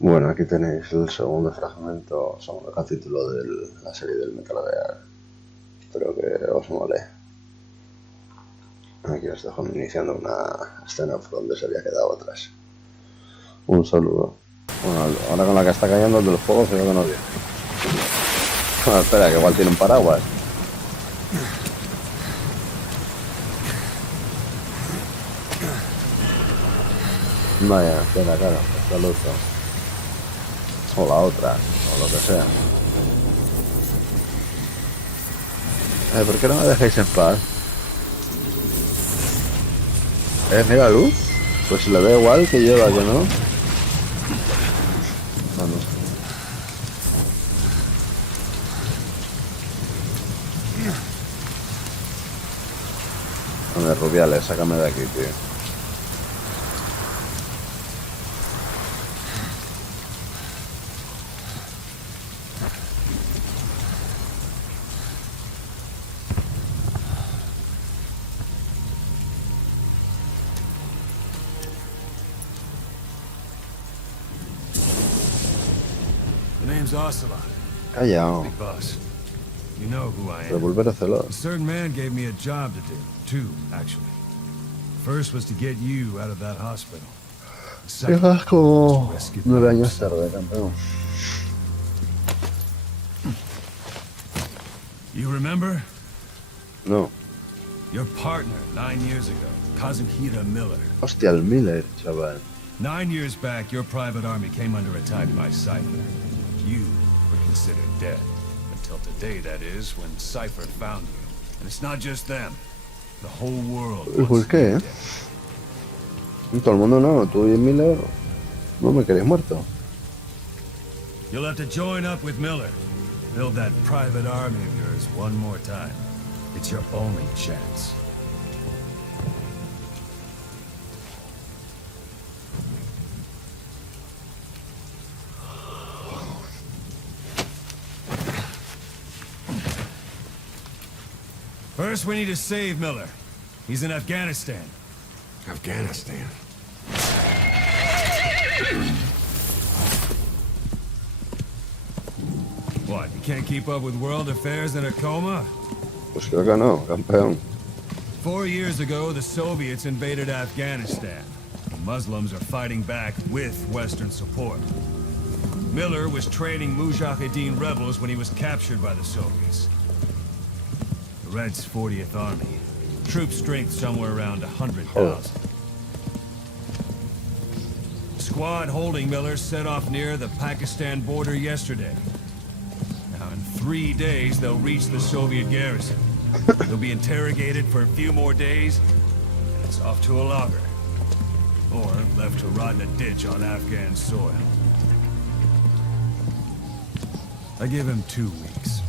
Bueno, aquí tenéis el segundo fragmento, segundo capítulo de la serie del Metal Gear. Espero que os mole. Aquí os dejo iniciando una escena por donde se había quedado atrás. Un saludo. Bueno, ahora con la que está cayendo el del fuego, creo que no viene. Bueno, espera, que igual tiene un paraguas. Vaya, espera, claro, está el otro. O la otra, o lo que sea. ¿Por qué no me dejáis en paz? Mira, luz. Pues le da igual que lleva, que no. Vamos. Hombre, Rubiales, sácame de aquí, tío. The name's Ocelot. Callao. Big boss. You know who I am. Revolver celoso. A certain man gave me a job to do. Two, actually. First was to get you out of that hospital. Second, Llegas como was to rescue 9 the años tarde, campeón. You remember? No. Your partner 9 years ago, Kazuhira Miller. Hostia, el Miller, chaval. 9 years back, your private army came under attack by Cypher. You were considered dead. Until today, that is, when Cypher found you. And it's not just them. The whole world ¿Y por qué? Todo el mundo no, tú y Miller no me queréis muerto. You'll have to join up with Miller. Build that private army of yours one more time. It's your only chance. First, we need to save Miller. He's in Afghanistan. Afghanistan. What, you can't keep up with world affairs in a coma? Pues creo que no, campeón. 4 years ago, the Soviets invaded Afghanistan. The Muslims are fighting back with Western support. Miller was training Mujahideen rebels when he was captured by the Soviets. The Reds' 40th Army. Troop strength somewhere around 100,000. Squad holding Miller set off near the Pakistan border yesterday. Now, in 3 days, they'll reach the Soviet garrison. They'll be interrogated for a few more days, and it's off to a lager. Or left to rot in a ditch on Afghan soil. I give him 2 weeks.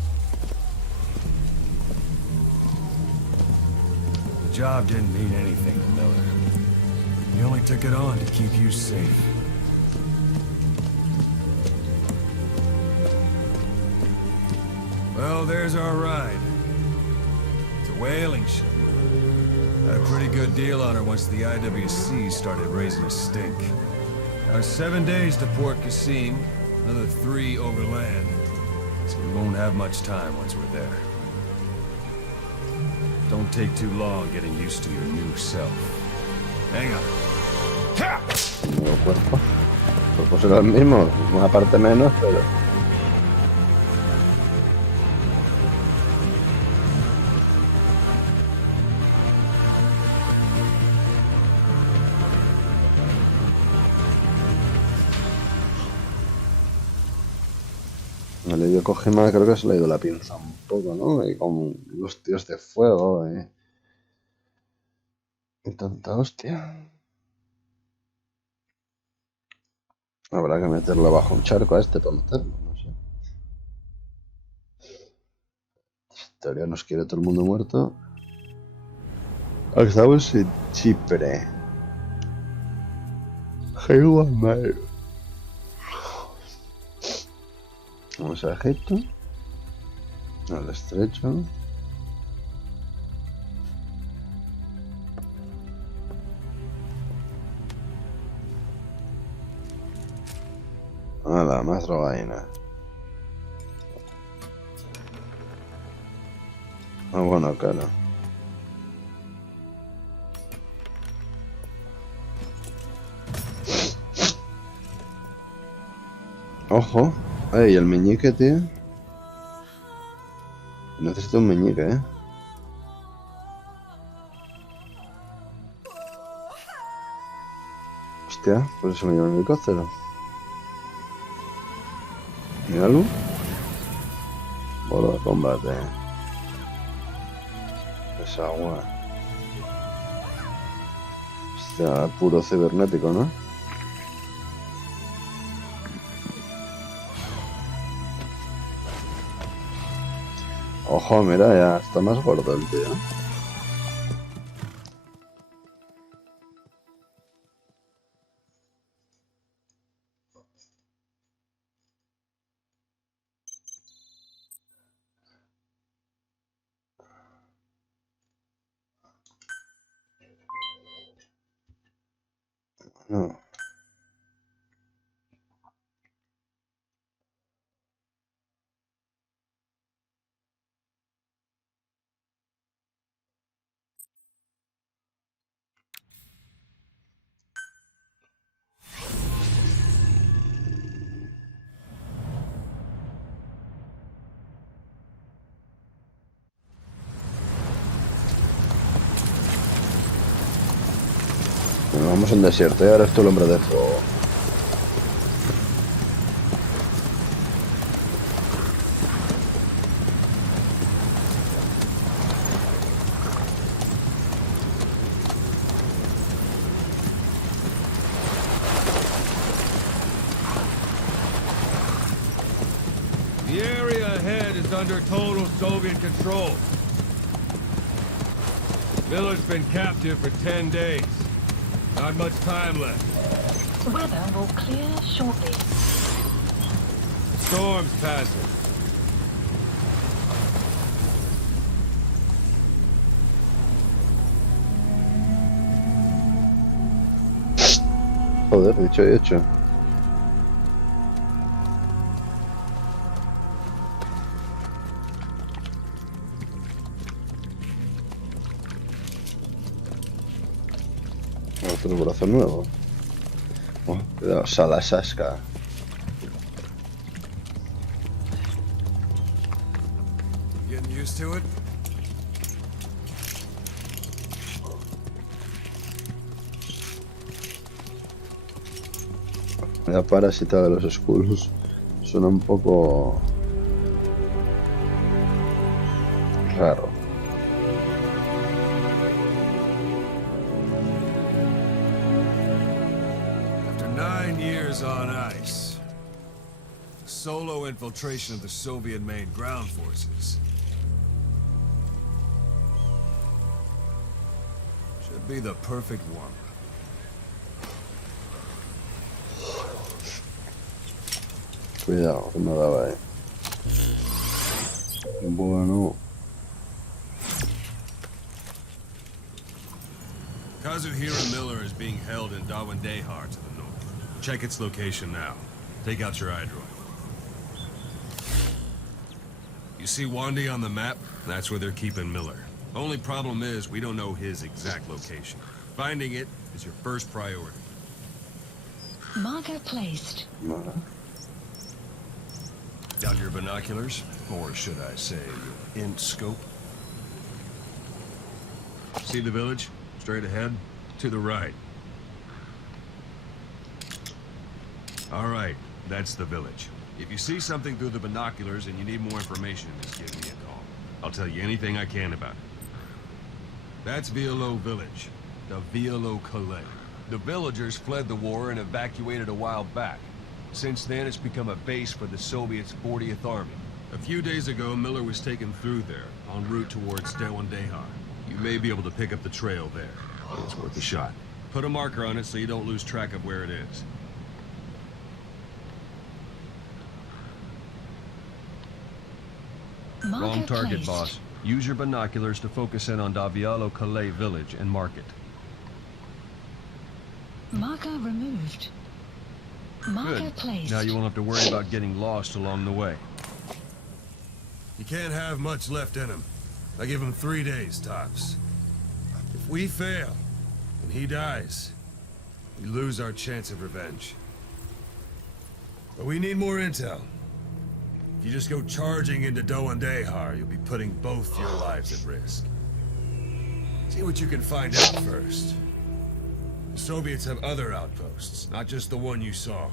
The job didn't mean anything to Miller. He only took it on to keep you safe. Well, there's our ride. It's a whaling ship. Had a pretty good deal on her once the IWC started raising a stink. Now 7 days to Port Qasim, another 3 overland. So we won't have much time once we're there. Don't take too long getting used to your new self. Hang on. El nuevo cuerpo. El cuerpo será el mismo, una parte menos, pero... Vale, yo Kojima creo que se le ha ido la pinza un poco, ¿no? Y con los tíos de fuego, y tanta hostia. Habrá que meterlo bajo un charco a este para meterlo, no sé. En teoría nos quiere todo el mundo muerto. Estamos en Chipre. Vamos a Egipto. Al estrecho. Hala, más drogaína. Ah, bueno, claro. Ojo. Ey, el meñique, tío. Necesito un meñique, Hostia, pues eso me lleva el helicóptero. Míralo. Bola de combate. Esa agua. Hostia, puro cibernético, ¿no? Ojo, mira, ya está más gordo el tío. No. Bueno, vamos a un desierto y ahora esto el hombre de fuego. The area ahead is under total Soviet control. Miller's been captive for 10 days. Not much time left. Weather will clear shortly. Storm's passing. Joder, dicho y hecho. Otro brazo nuevo. Oh, cuidado, Salasasca. Getting used to it? La parásita de los Skulls suena un poco raro. After 9 years on ice, the solo infiltration of the Soviet main ground forces should be the perfect one. Cuidado, que me daba ahí. Bueno. Kazuhira Miller is being held in Dawandehar to the north. Check its location now. Take out your iDroid. You see Wandy on the map? That's where they're keeping Miller. Only problem is, we don't know his exact location. Finding it is your first priority. Marker placed. Vale. Got your binoculars? Or should I say, your int scope? See the village? Straight ahead? To the right. All right, that's the village. If you see something through the binoculars and you need more information, just give me a call. I'll tell you anything I can about it. That's Violo Village. The Violo Calais. The villagers fled the war and evacuated a while back. Since then, it's become a base for the Soviets' 40th Army. A few days ago, Miller was taken through there, en route towards Dawandehar. You may be able to pick up the trail there. It's worth a shot. Put a marker on it so you don't lose track of where it is. Marker Wrong target, placed. boss. Use your binoculars to focus in on Davialo Calais village and mark it. Marker removed. Marker Good. placed. Now you won't have to worry about getting lost along the way. He can't have much left in him. I give him 3 days, tops. If we fail, and he dies, we lose our chance of revenge. But we need more intel. If you just go charging into Doandehar, you'll be putting both your lives at risk. See what you can find out first. The Soviets have other outposts, not just the one you saw.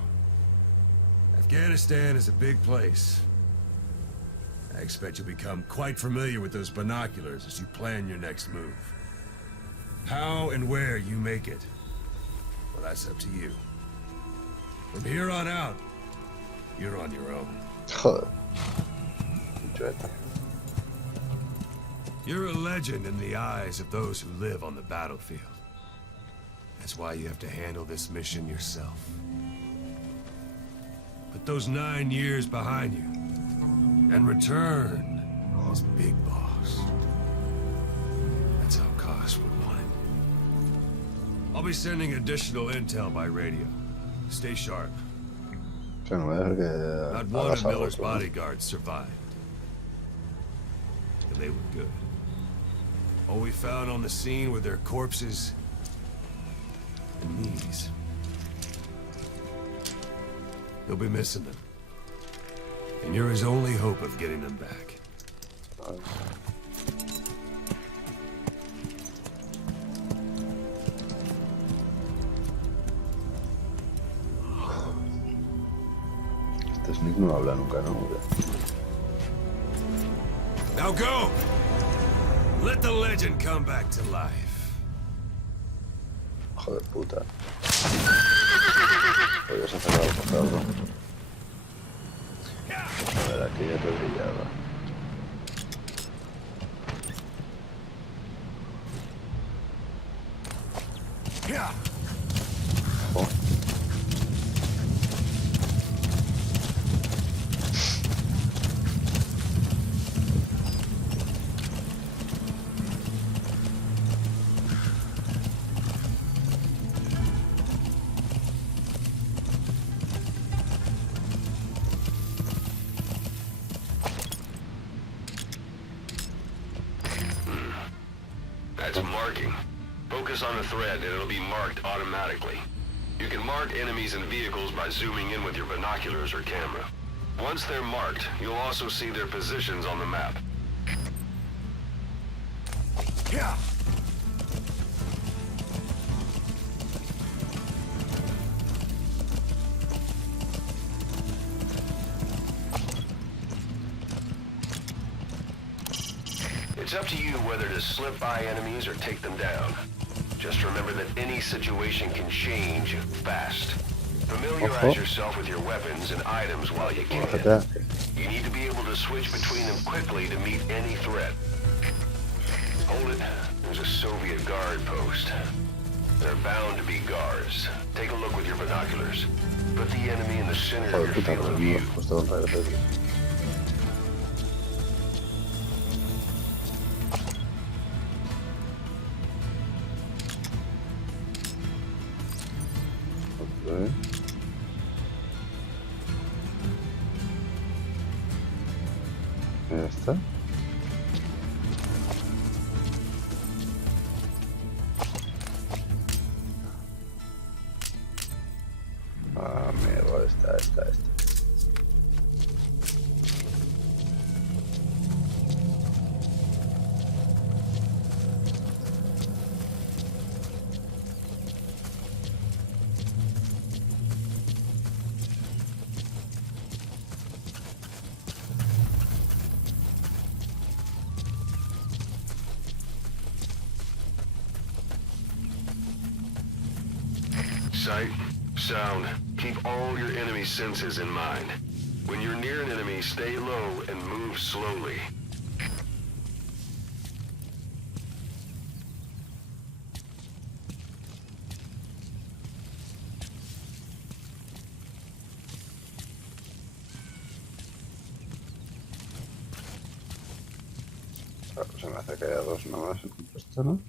Afghanistan is a big place. I expect you'll become quite familiar with those binoculars as you plan your next move. How and where you make it, well, that's up to you. From here on out, you're on your own. Joder. Mucho. You're a legend in the eyes of those who live on the battlefield. That's why you have to handle this mission yourself. Put those 9 years behind you, and return as Big Boss. That's how Koss would want it. I'll be sending additional intel by radio. Stay sharp. Que no me dejes que Not one hagas of algo, Miller's ¿no? bodyguards survived. And they were good. All we found on the scene were their corpses and knees. You'll be missing them. And you're his only hope of getting them back. Este Sneak no habla nunca, ¿no? Now go! Let the legend come back to life. Joder puta. Podrías hacer algo, cabrón. A ver, aquí ya te he pillado. Oh. That's marking. Focus on the thread and it'll be marked automatically. You can mark enemies and vehicles by zooming in with your binoculars or camera. Once they're marked, you'll also see their positions on the map. Yeah. It's up to you whether to slip by enemies or take them down. Just remember that any situation can change fast. Familiarize yourself with your weapons and items while you can. You need to be able to switch between them quickly to meet any threat. Hold it. There's a Soviet guard post. There are bound to be guards. Take a look with your binoculars. Put the enemy in the center of your field of view. Ya está. Amigo, esta. Sight, sound, keep all your enemy senses in mind. When you're near an enemy, stay low and move slowly. Se me hace que haya dos nomás en esto, ¿no?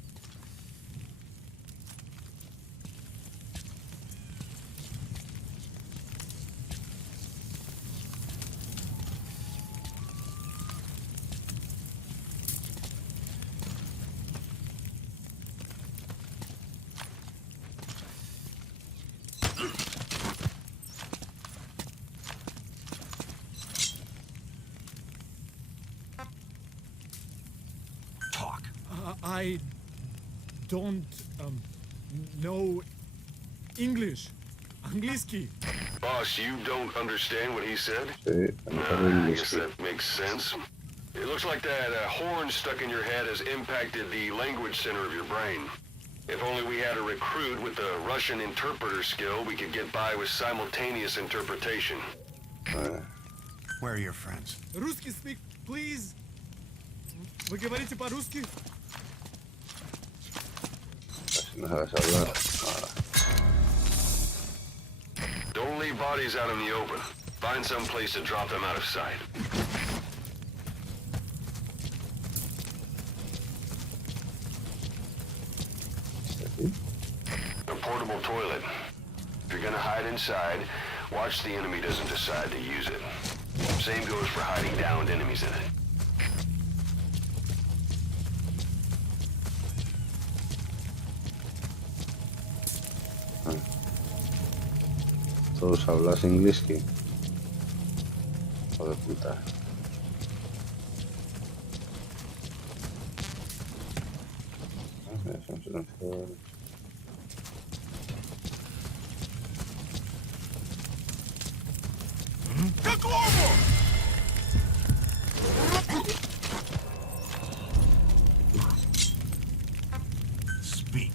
I don't know English. Angliski. Boss, you don't understand what he said? Sí, I guess that makes sense. It looks like that horn stuck in your head has impacted the language center of your brain. If only we had a recruit with the Russian interpreter skill, we could get by with simultaneous interpretation. Where are your friends? Русский speak, please. Вы говорите по-русски? Si no sabes hablar, nada. Don't leave bodies out in the open. Find some place to drop them out of sight. A portable toilet. If you're gonna hide inside, watch the enemy doesn't decide to use it. Same goes for hiding downed enemies in it. Todos hablas inglés-ki. Joder puta. Son silenciadores. Speak.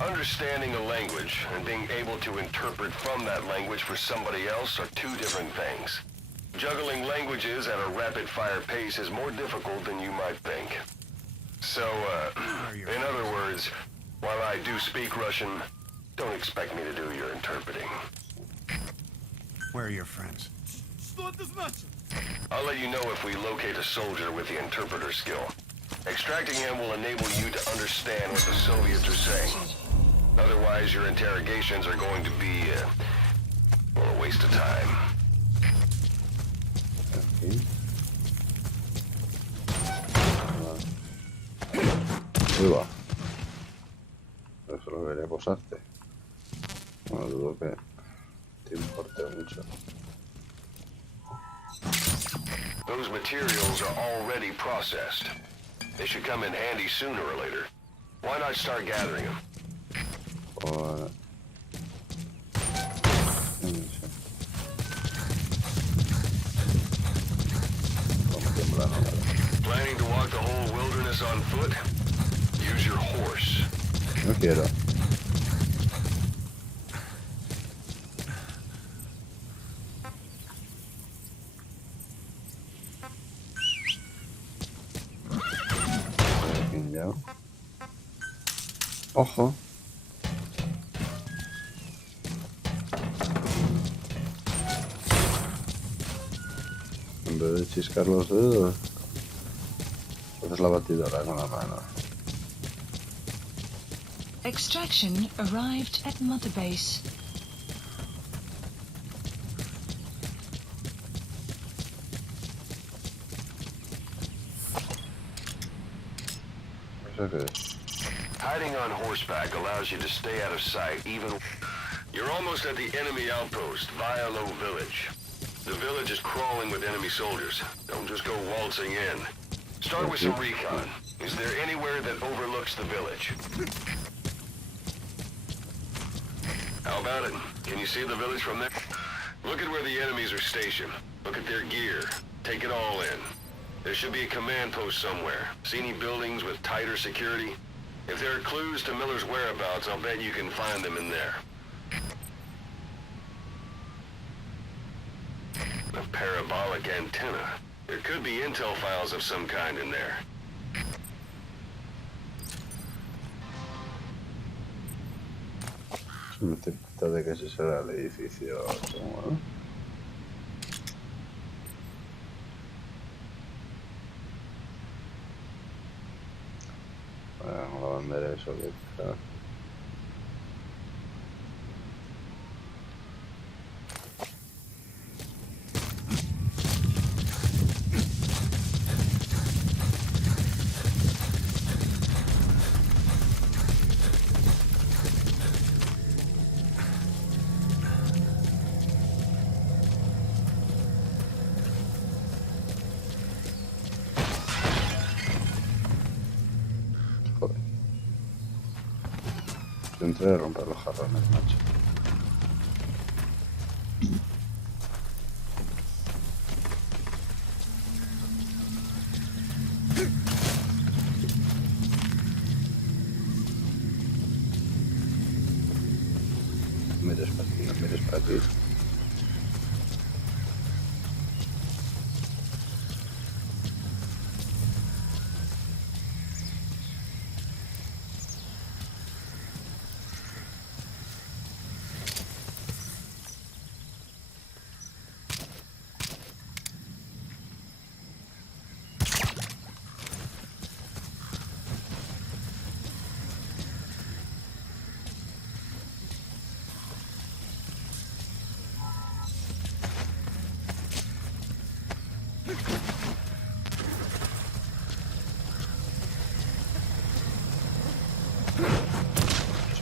Understanding a language and being able to interpret from that language for somebody else are two different things. Juggling languages at a rapid-fire pace is more difficult than you might think. So, in other words, while I do speak Russian, don't expect me to do your interpreting. Where are your friends? Что это значит? I'll let you know if we locate a soldier with the interpreter skill. Extracting him will enable you to understand what the Soviets are saying. Otherwise, your interrogations are going to be, well, a waste of time. Aquí. Ahí va. Eso lo quería posarte. No dudo que te importe mucho. Those materials are already processed. They should come in handy sooner or later. Why not start gathering them? Por... Planning to walk the whole wilderness on foot? Use your horse. No quiero. Pillado. Ojo. En vez de chiscar los dedos, haces la batidora con la mano. Extraction arrived at Mother Base. ¿Eso qué es? Hiding on horseback allows you to stay out of sight even... You're almost at the enemy outpost, Vialo Village. The village is crawling with enemy soldiers. Don't just go waltzing in. Start with some recon. Is there anywhere that overlooks the village? How about it? Can you see the village from there? Look at where the enemies are stationed. Look at their gear. Take it all in. There should be a command post somewhere. See any buildings with tighter security? If there are clues to Miller's whereabouts, I'll bet you can find them in there. A parabolic antenna. There could be intel files of some kind in there. Me estoy pinta de que ese será el edificio. ¿No? Bueno, la bandera soviética. Voy a romper los jarrones, macho. Mires para aquí, no mires para aquí.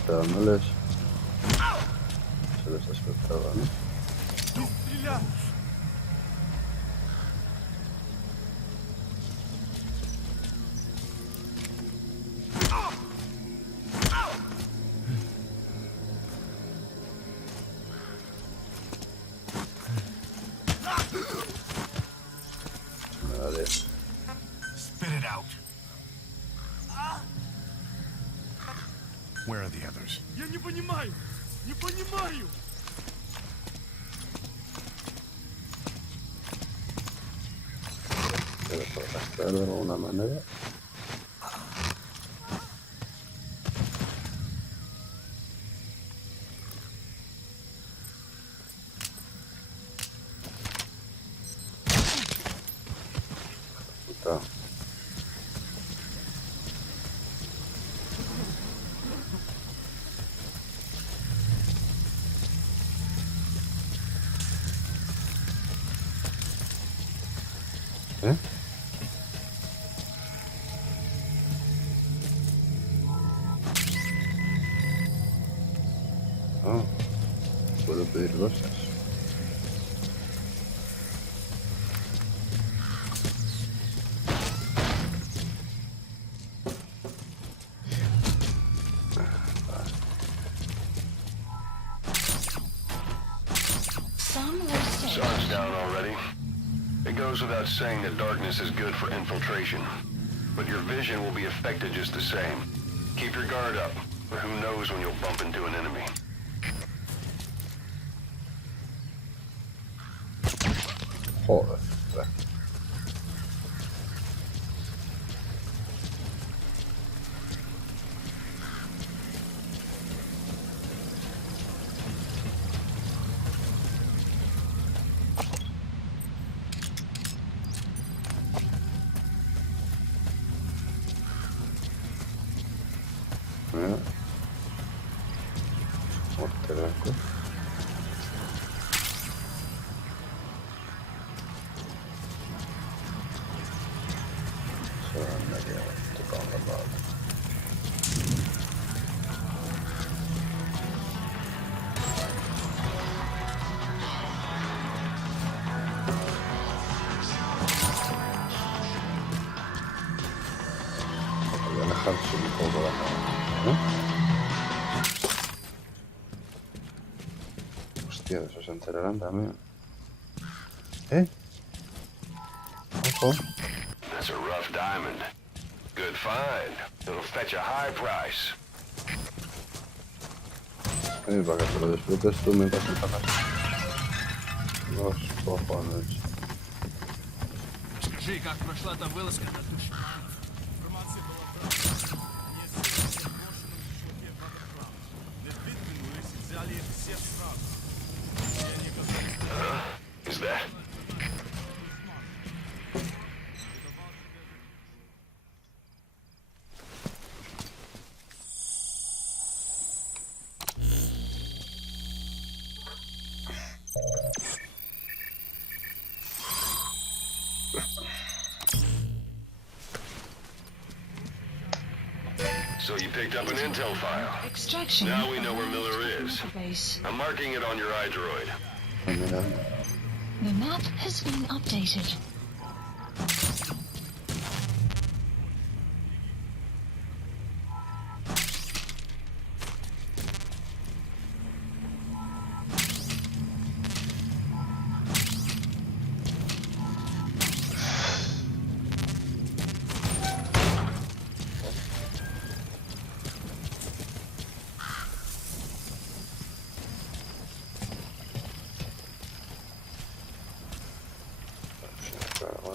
Esperándoles. Se les despertaba, ¿no? Vale. Spit it out. Where are the others? Я не понимаю! Не понимаю! Pero por arrastrar de alguna manera. Puta. ¿Eh? Ah, puedo pedir cosas. Some will say Sun's down already. It goes without saying that darkness is good for infiltration. But your vision will be affected just the same. Keep your guard up, or who knows when you'll bump into an enemy. Joder. Morteraco. Se van a quedar tocando la pala. Voy a alejarse un poco la mano, ¿no? Hostia, de eso se enterarán también. Ojo. That's a rough diamond. Good find. It'll fetch a high price. Para que te lo disfrutes tú mientras te tapas. Los cojones. Скажи, как прошла та вылазка на душу? Информация была правдивой. Несколько брошенных в шоке водохрам. Ледвит двинулись и взяли их всех сразу. Все они оказались... Is that? So you picked up an intel file. extraction Now we know where Miller arrived at is. Motherbase. I'm marking it on your iDroid. Mira. The map has been updated.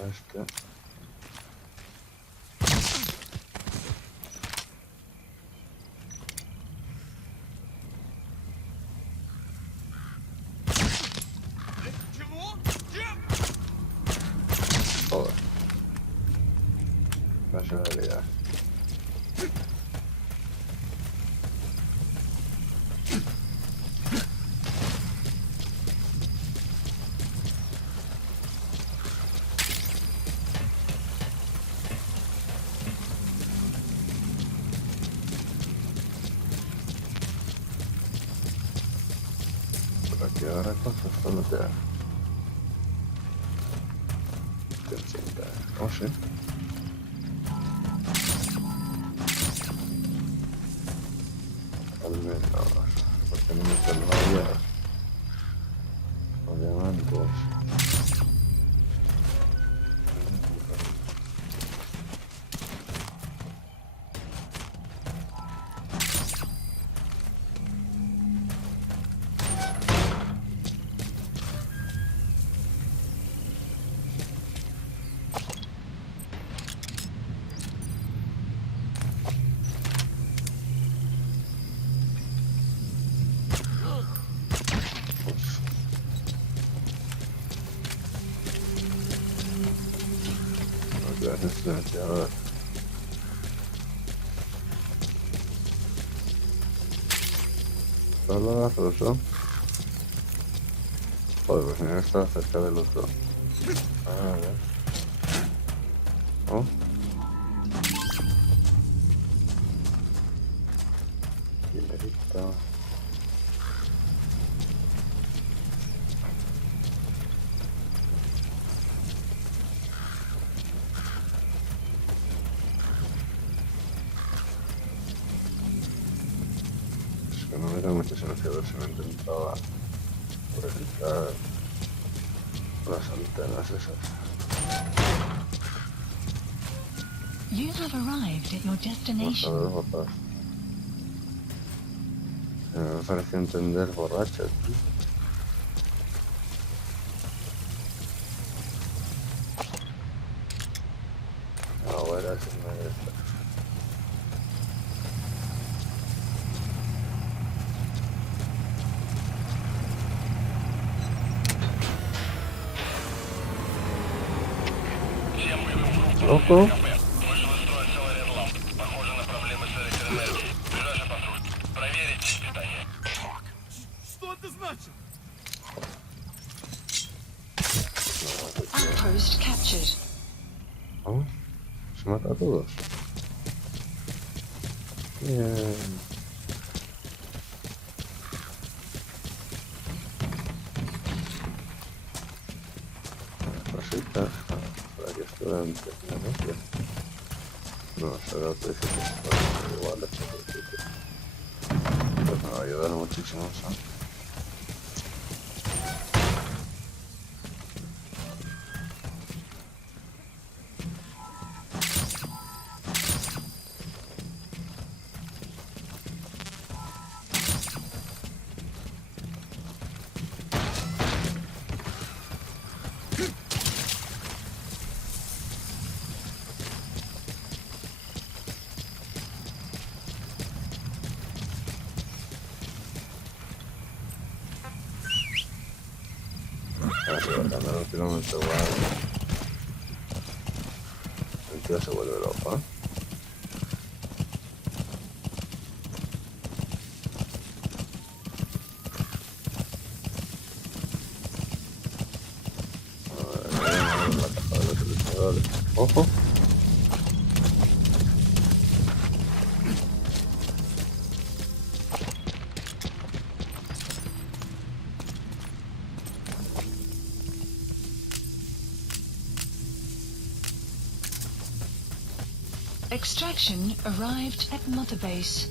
este. Joder. No se me olvida. Por aquí ahora cosas solo te dan. Qué chinga. Oh, sí. Al menos. Porque no me salvaría. O diamantes. Silenciador. Solo ruso. Joder, pues mira que está cerca del otro. A ver. Oh. Dinerito. Que no me da mucho silenciador, se me intentaba quitar las antenas esas. You have arrived at your Vamos a destination. ver, papás. Me pareció entender borracho, tío. Ahora sí me gusta. Loco. Вышел из строя целый ряд ламп. Похоже на проблемы с электроэнергией. Ближайший патруль. Проверить питание. Что это значит? Outpost captured. Vamos. Se mata a todos. Bien. Cositas. Para que estuve antes. No, será otro edificio. Igual es otro edificio. Pues me va a ayudar muchísimo eso. Así va a andar un kilómetro igual. El tío se vuelve loco, ¿eh? A ver, la caja de los silenciadores. ¡Ojo! Extraction arrived at Mother Base.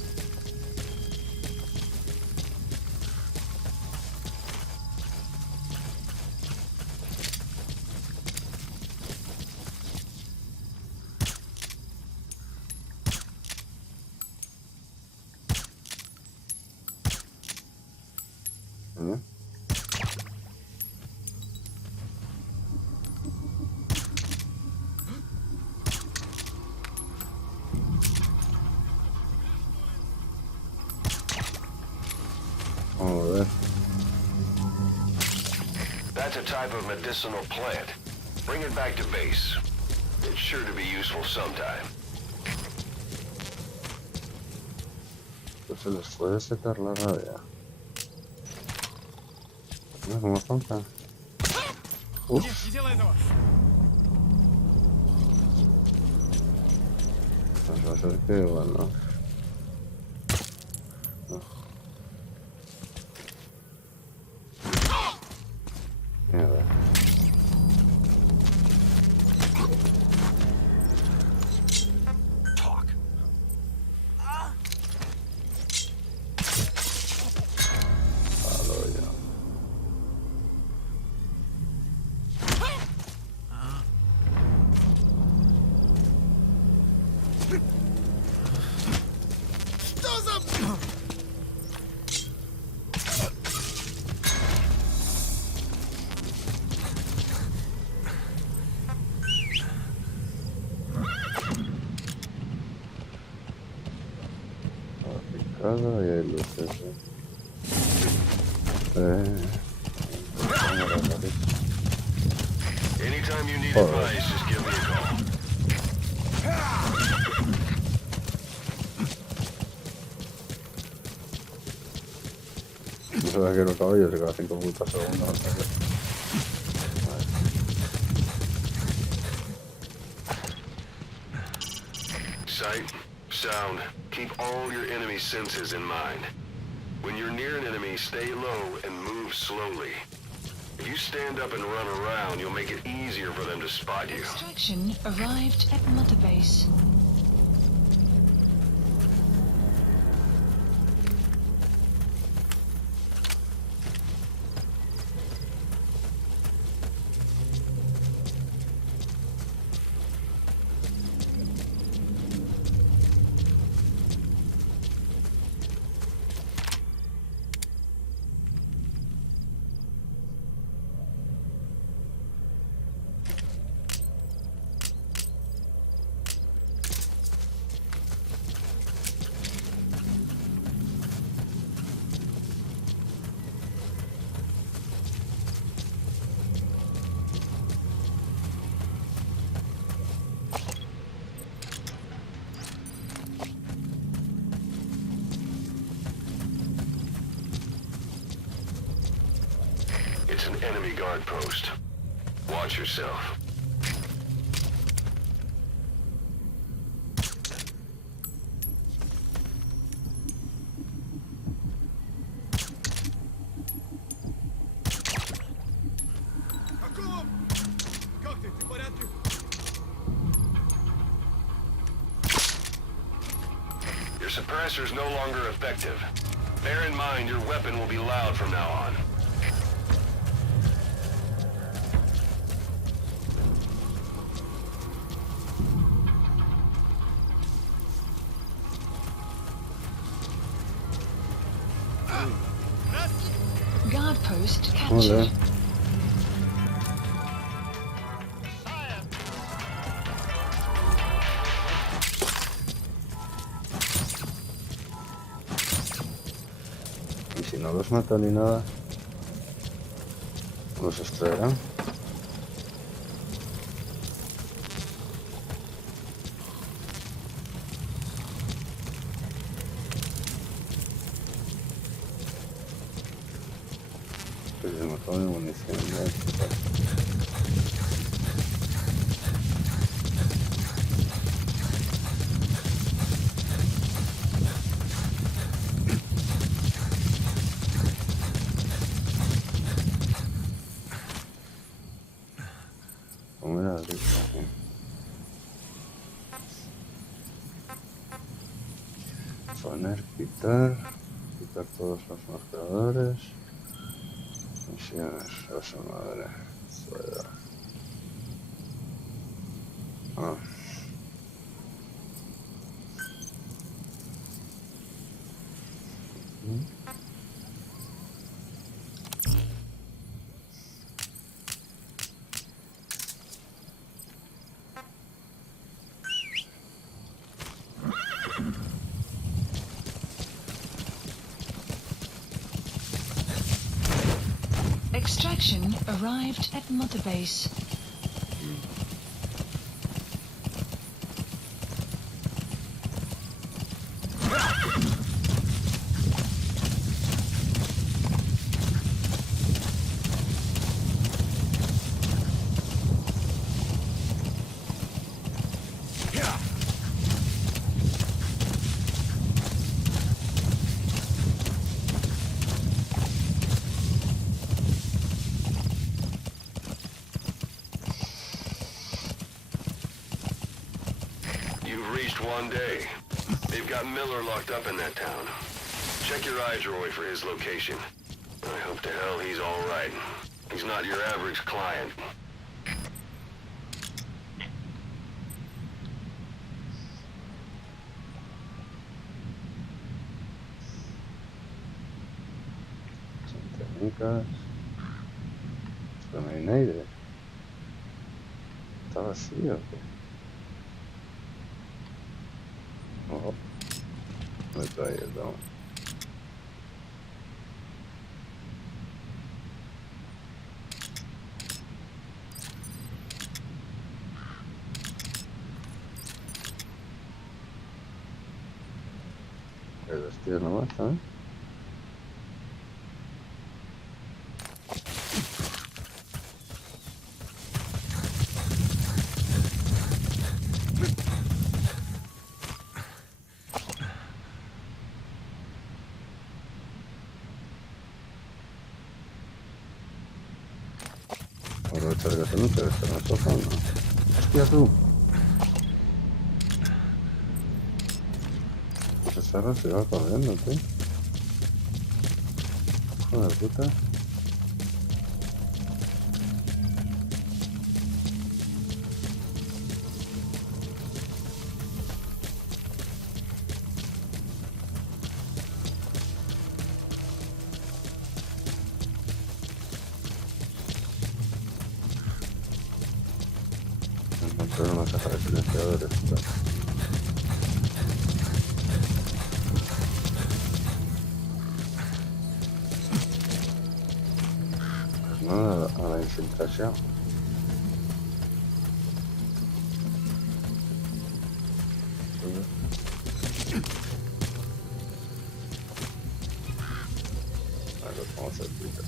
That's a type of medicinal plant. Bring it back to base. It's sure to be useful sometime. Pues se les puede secar la rabia. Mira cómo falta. Нет, не делай этого! Pues va a ser que igual, ¿no? Mierda. Palo ya. Что за... Picada y hay luces, ¿eh? Anytime you need Oh. advice, just give me a call. No sabía que era un caballo, se queda 5 putas segundos. O sea que... Sight, sound, keep all your enemy senses in mind. When you're near an enemy, stay low and move slowly. If you stand up and run around, you'll make it easier for them to spot you. Extraction arrived at Mother Base. It's an enemy guard post. Watch yourself. Какого? Как ты? Ты в порядке? Your suppressor's no longer effective. Bear in mind your weapon will be loud from now on. Guard post Vale. captured. Y si no los mata ni nada, los extraerán. Pues se me acaba de munición ya, chicos. Comer al rico. Poner, quitar todos los marcadores. Misiones, a su madre. Fuera. Ah. Extraction arrived at Mother Base. You've reached one day. They've got Miller locked up in that town. Check your eyes, Roy, for his location. I hope to hell he's all right. He's not your average client. Técnicas. Pero no hay nadie. Está vacío. Oh, me trae el down. Los tíos nomás, ¿sabes? Aprovecha que se lucha, que está en el sofá, ¿no? Hostia, tú. Ese cerro se va corriendo, tío. Joder, puta. Encontré una caja de silenciadores. Pues nada, a la infiltración. A ver cómo se explica.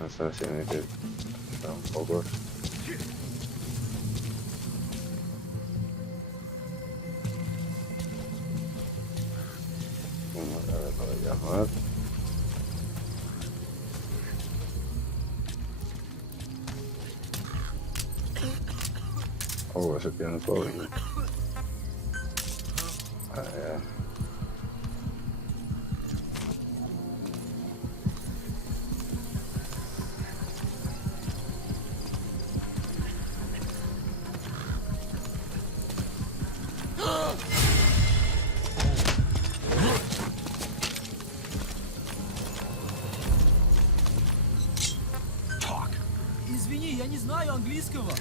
No sé si me que está un poco. Vamos a ver lo de llamar. Oh, ese tiene todo. Ah, ya. Извини, я не знаю английского.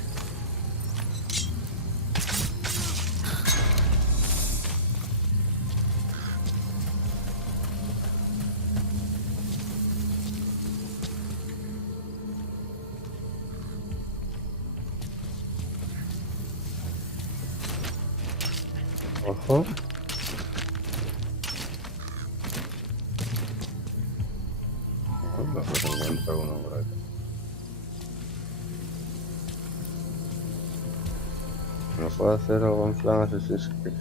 Ojo. No sé si encuentra uno por aquí. No puedo hacer algo en plan Assassin's Creed.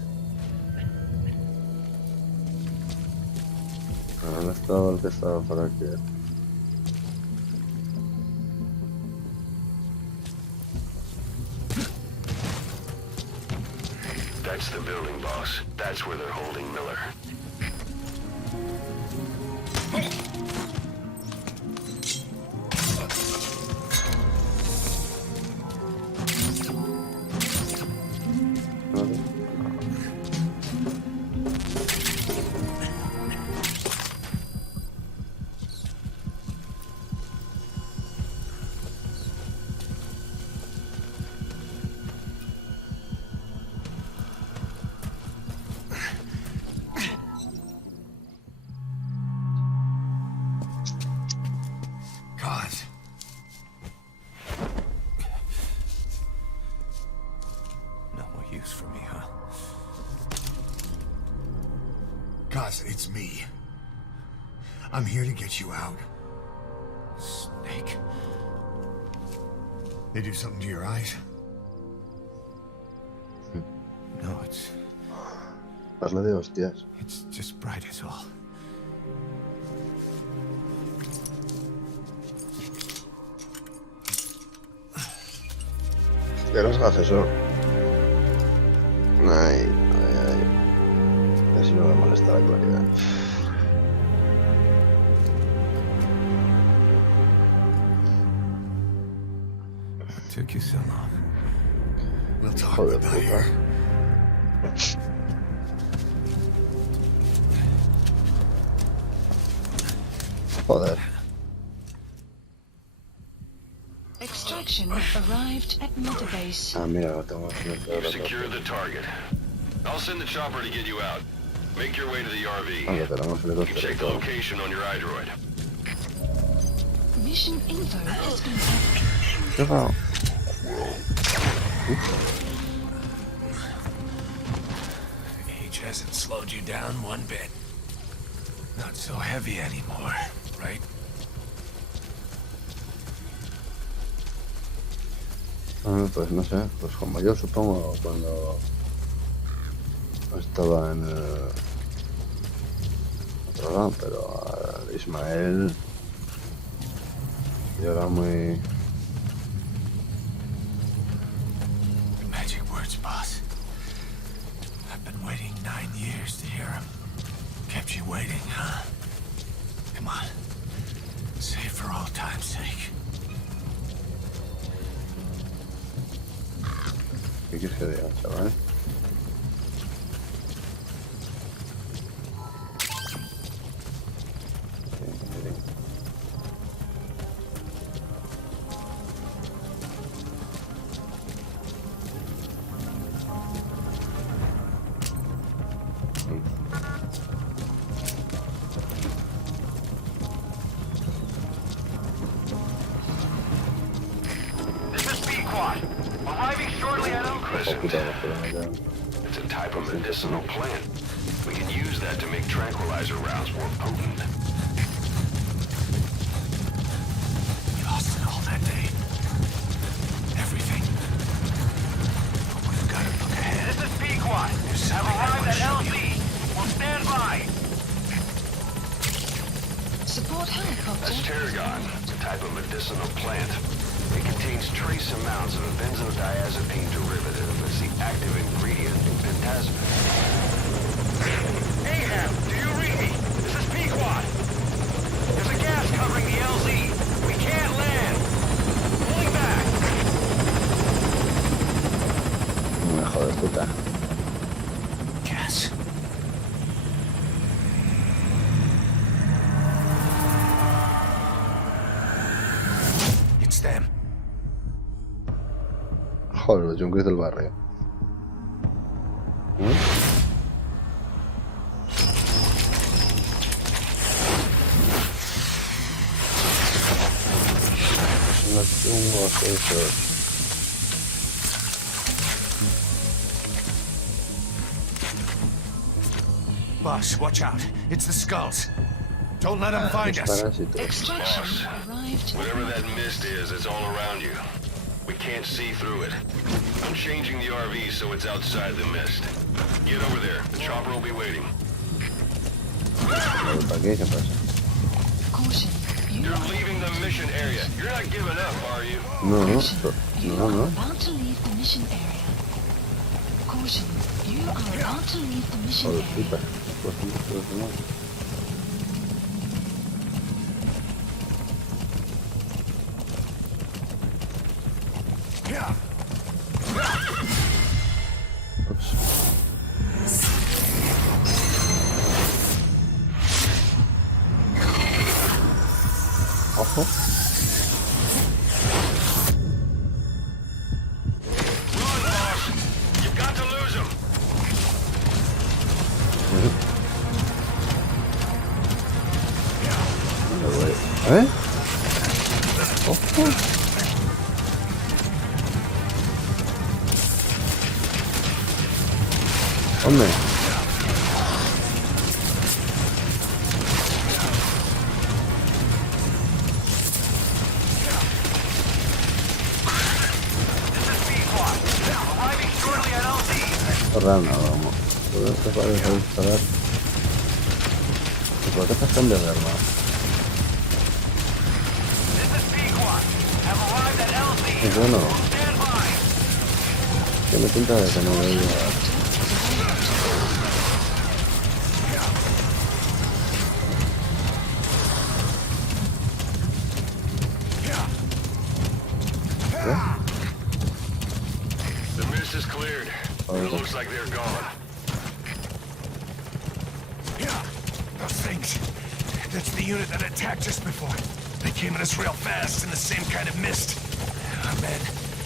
¿Dónde estaba el que estaba por aquí? That's the building, boss. That's where they're holding Miller. Cause. No more use for me, huh? Cause, it's me. I'm here to get you out. Snake. They do something to your eyes? No, Hazle de hostias. it's just bright as all. Que no hagas eso. Ay, ay, ay. Así no me molesta la claridad. Took you so long. We'll talk Joder, about puta. here. Joder. Extraction arrived at Mother Base. Ah, mira, lo tengo que hacer You've otra secured the target. I'll send the chopper to get you out. Make your way to the RV. Ah, que tenemos el You can check the helicóptero. location on your iDroid. Mission info has been added. Qué raro. Age hasn't slowed you down one bit. Not so heavy anymore, right? Pues no sé, pues como yo supongo cuando estaba en el otro lado, pero a Ismael yo era muy... Magic words, boss. I've been waiting 9 years to hear them. Kept you waiting, huh? Come on. Say it for all time's sake. ¿Qué quieres que diga, chaval? This is Pequod. Arriving shortly at Oak Crescent. Puta, no puedo meter. It's a type of medicinal plant. We can use that to make tranquilizer rounds more potent. We lost it all that day. Everything. But we've got to look ahead. This is Pequod. I've arrived at LZ. We'll stand by. Support helicopter. That's tarragon, a type of medicinal plant. It contains trace amounts of a benzodiazepine derivative. It's the active ingredient in pentazepine. Ahab, do you read me? This is Pequod. There's a gas covering the LZ. We can't land. Pulling back. No me jodes, puta. Gas. It's them. Joder, los junkies del barrio. Son los chungos esos. Boss, watch out. It's the skulls. Don't let them find Los us. parásitos. Extraction arrived at Whatever that mist is, it's all around you. We can't see through it. I'm changing the RV so it's outside the mist. Get over there. The chopper will be waiting. ¿Para qué? ¿Qué pasa? Caution. You You're are, leaving the mission area. You're not giving up, are you? No, no, you no, are no. about to leave the mission area. Caution. You are about to leave the mission Joder, area. puta. Pues no. Ups. Ojo. Run, boss. You've got to lose him. ¿Eh? Hombre. Rana, vamos. Todo esto parece disparar. ¿Por qué estás cambiando de arma? Es bueno. Tiene pinta de que no lo iba The mist is cleared. It looks like they're gone. Those things. That's the unit that attacked us before. They came at us real fast in the same kind of mist. Oh, man.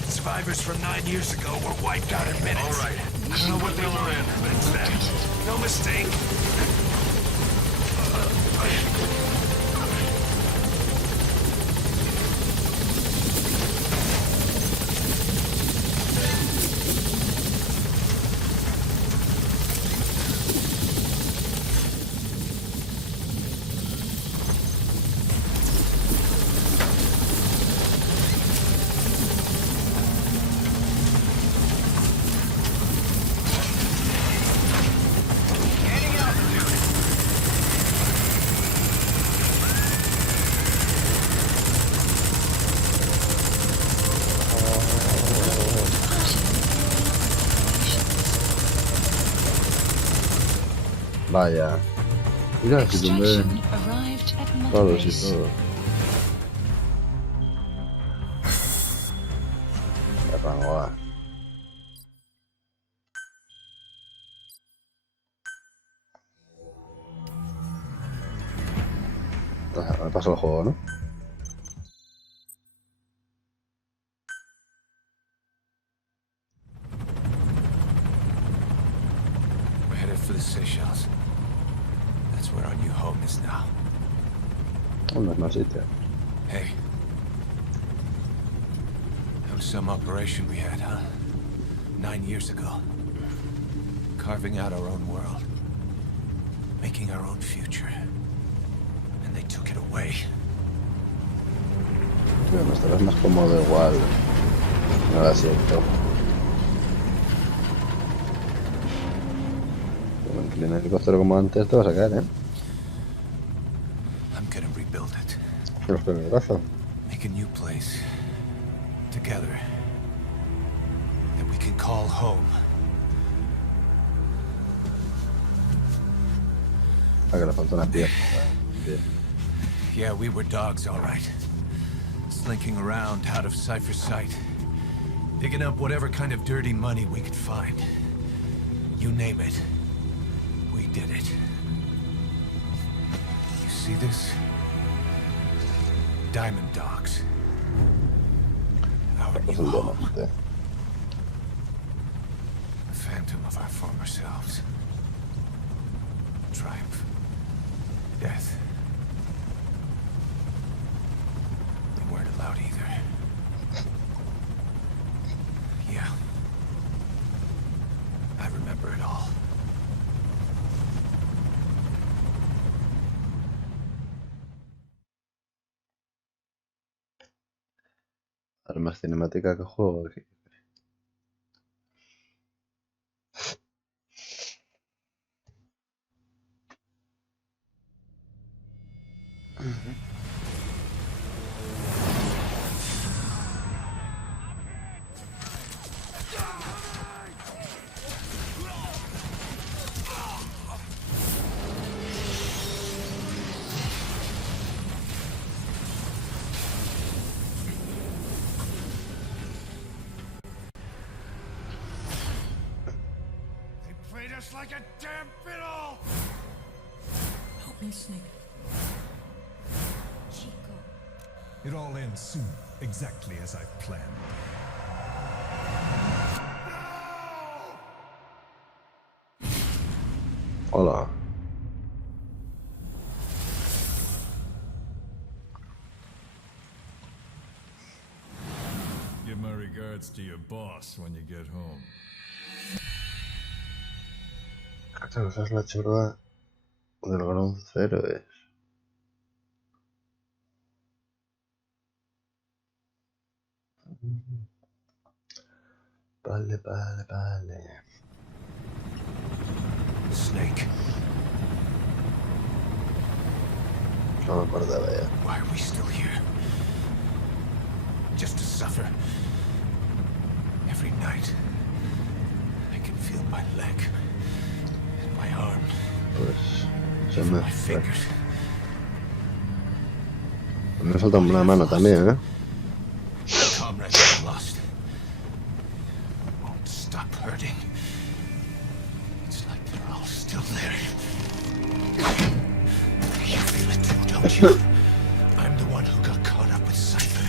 Survivors from 9 years ago were wiped out in minutes. All right. I don't know what they were in, but it's them. No mistake. Vaya. Mira, si tumbé Extraction arrived at Mother todos y Base. todo. Ya rango. Me paso el juego, ¿no? We're headed for the Seychelles. That's where our new home is now. No es más sitio. Hey. That was some operation we had, huh? 9 years ago. Carving out our own world. Making our own future. And they took it away. Bueno, estarás más cómodo igual. No la siento. Como inclina el helicóptero como antes, te vas a caer, ¿eh? I'm gonna rebuild it. Los peligrosos. Make a new place. Together. That we can call home. Ah, que le falta una pierna. Bien. Yeah, we were dogs, all right. Slinking around out of Cypher's sight. Digging up whatever kind of dirty money we could find. You name it. We did it. You see this? Diamond dogs. Our Pues new el home. diamante. The phantom of our former selves. Triumph. Death. They weren't allowed either. Yeah. I remember it all. Ahora más cinemática que juego. Aquí. They played us like a damn fiddle! Help me, Snake. Chico. It all ends soon, exactly as I planned. Hola. regards to your boss when you get home. Esa es la chorba del gran cero, es. Vale. Snake, No me acordaba ya. why are we still here? Just to suffer? Every night, I can feel my leg and my arm, Pues se even me... my fingers. Me falta una mano también, ¿eh? Comrades are lost. Won't stop hurting. It's like they're all still there. You feel it too, don't you? I'm the one who got caught up with Cypher.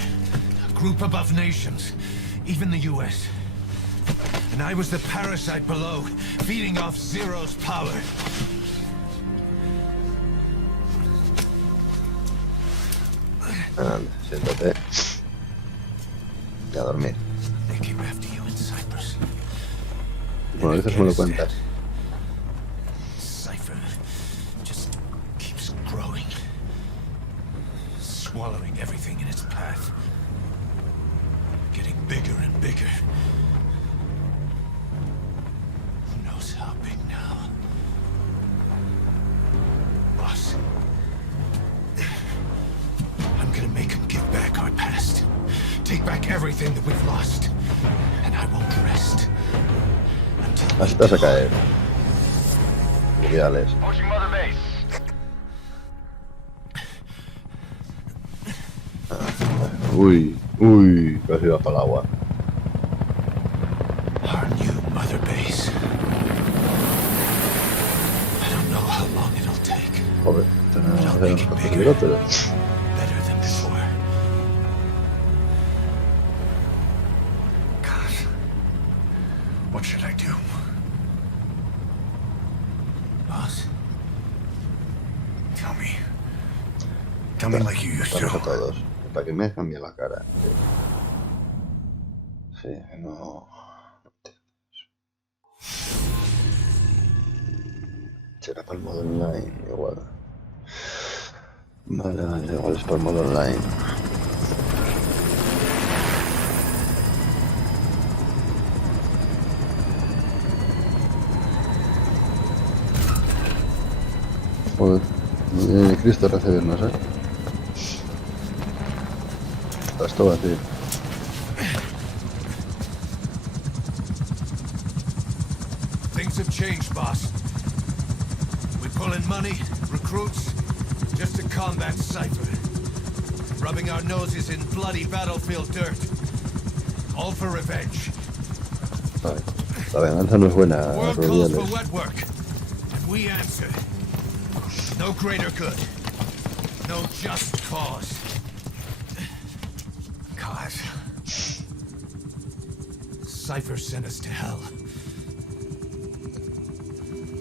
A group above nations, even the US. And I was the parasite below, feeding off Zero's power. Anda, siéntate. Y a dormir. They came after you in Cyprus. Bueno, a veces me lo cuentas. Cypher just keeps growing, swallowing everything in its path, getting bigger and bigger. Who knows how big now? Boss, I'm gonna make him give back our past, take back everything that we've lost, and I won't rest until Así te vas a caer. Ideales. Pushing mother base. Uy, casi va para el agua. Our new mother base. I don't know how long it'll take. Joder, tenemos que hacer unos peligros, pero... Better than before. God, what should I do? Boss? Tell me. Tell me like you used Estamos a to. todos. Para que me cambie la cara. Sí, no... Será para el modo online, igual. Vale, igual es para el modo online. Joder, no viene ni Cristo a recibirnos, ¿eh? Está esto vacío. Things have changed, boss. We pull in money, recruits, just to combat Cypher. Rubbing our noses in bloody battlefield dirt. All for revenge. Vale. La venganza no es buena, World calls for Rubiales. wet work, and we answer. No greater good. No just cause. Cause. Cypher sent us to hell.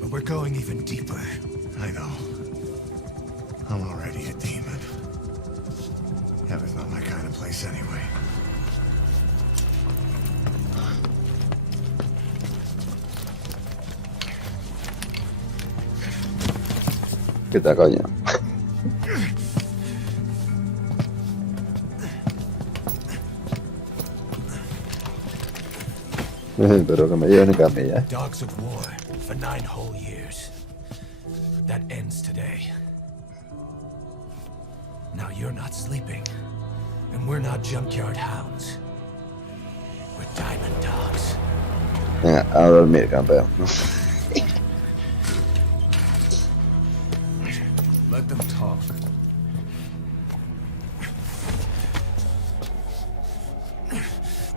But we're going even deeper. I know. I'm already a demon. Heaven's not my kind of place anyway. Quita, coño. Pero que me lleven en camilla, ¿eh? Dogs of war for 9 whole years. That ends today. Now you're not sleeping, and we're not junkyard hounds. We're diamond dogs. Venga, a dormir, campeón. Let them talk.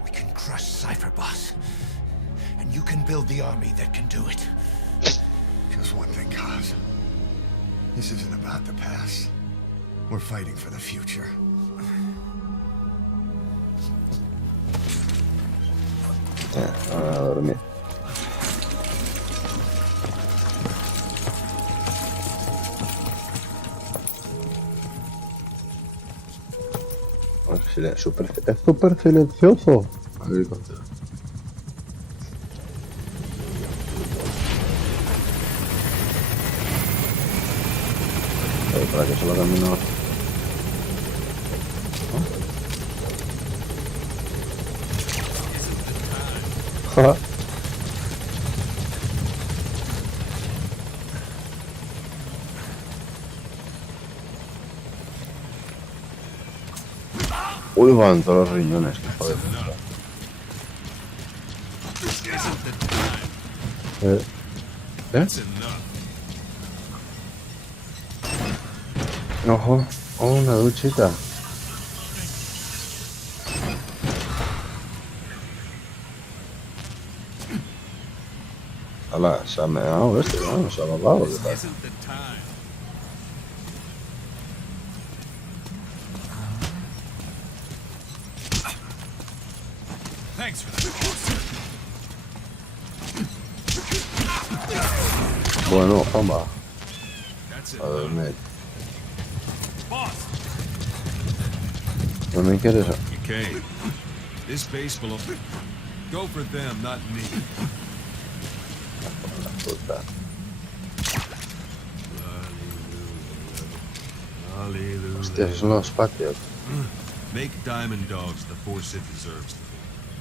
We can crush Cypher, boss. And you can build the army that can do it. Just one thing, Kaz. This isn't about the past. We're fighting for the future. A dormir. Es súper silencioso. Helicóptero. Para que solo camino. ¿Ah? Uy, van todos los riñones, que joder. ¿Eh? Ojo, oh, una duchita. Hala, se ha meado este, ¿no? Se ha lavado, ¿qué tal? Bueno, Juanma. A dormir. ¿No me quieres? You came. This base belongs. Go for them, not me. La puta. Hallelujah. Hostia, esos son los patios. Make Diamond Dogs the force it deserves to be.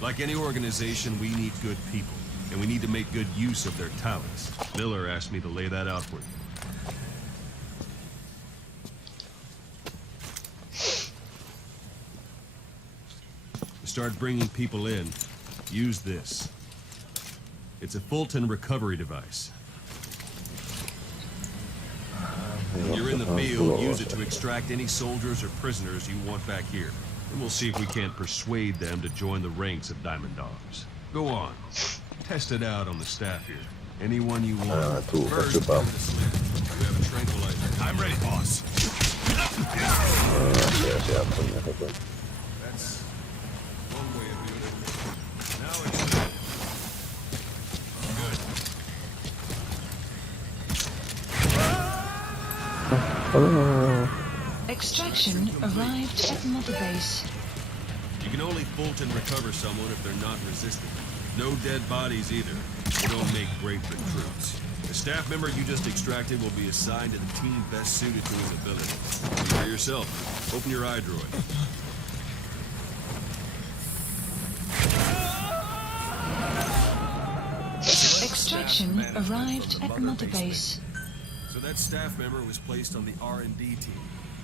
Like any organization, we need good people, and we need to make good use of their talents. Miller asked me to lay that out for you. To start bringing people in, use this. It's a Fulton recovery device. When you're in the field, use it to extract any soldiers or prisoners you want back here. And we'll see if we can't persuade them to join the ranks of Diamond Dogs. Go on. Test it out on the staff here. Anyone you want. First, give it a sleep. You have a tranquilizer. I'm ready, boss. That's one way of doing it. Now it's... Extraction arrived at Mother Base. You can only Fulton recover someone if they're not resistant. No dead bodies either. They don't make great recruits. The staff member you just extracted will be assigned to the team best suited to his ability. See for yourself. Open your eye droid. Extraction arrived at Mother Base. So that staff member was placed on the R&D team.